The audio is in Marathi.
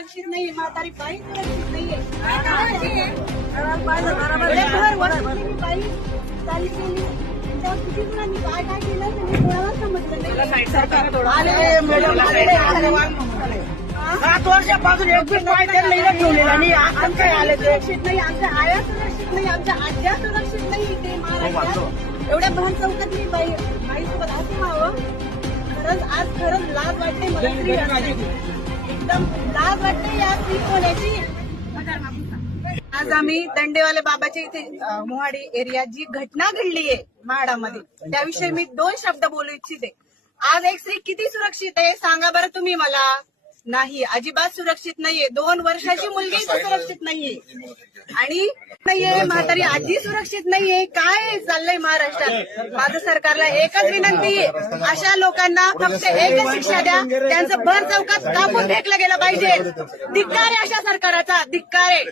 सुरक्षित नाहीये, म्हातारी बाई सुरक्षित नाहीये. बाई चालली गेली, त्याच्यावर किती जणांनी काय काय केलं त्यांनी कोणाला समजलं नाही. 7 वर्षापासून एक बी पाय त्यांना इथं ठेवलेला नाही. आज काय आले ते सुरक्षित नाही, आमच्या आया सुरक्षित नाही, आमच्या आज्या सुरक्षित नाही. इथे महाराष्ट्रात एवढ्या भर चौकातली बाईसोबत असं व्हावं. खरंच लाज वाटते मला. एकदम लाज वाटते या स्त्री कोणाची. आज आम्ही दंडेवाले बाबाच्या इथे मोहाडी एरियात जी घटना घडलीये म्हाडामध्ये त्याविषयी मी 2 शब्द बोलू इच्छिते. आज एक स्त्री किती सुरक्षित आहे सांगा बरं तुम्ही मला. नाही, अजिबात सुरक्षित नाहीये. 2 वर्षाची मुलगी सुरक्षित नाहीये आणि नाहीये, म्हातारी आजी सुरक्षित नाहीये. काय चाललंय महाराष्ट्रात. माझं सरकारला एकच विनंती आहे, अशा लोकांना फक्त एकच शिक्षा द्या. त्यांचं भर चौकात कापून फेकलं गेलं पाहिजे. धिक्कार आहे अशा सरकाराचा, धिक्कार आहे.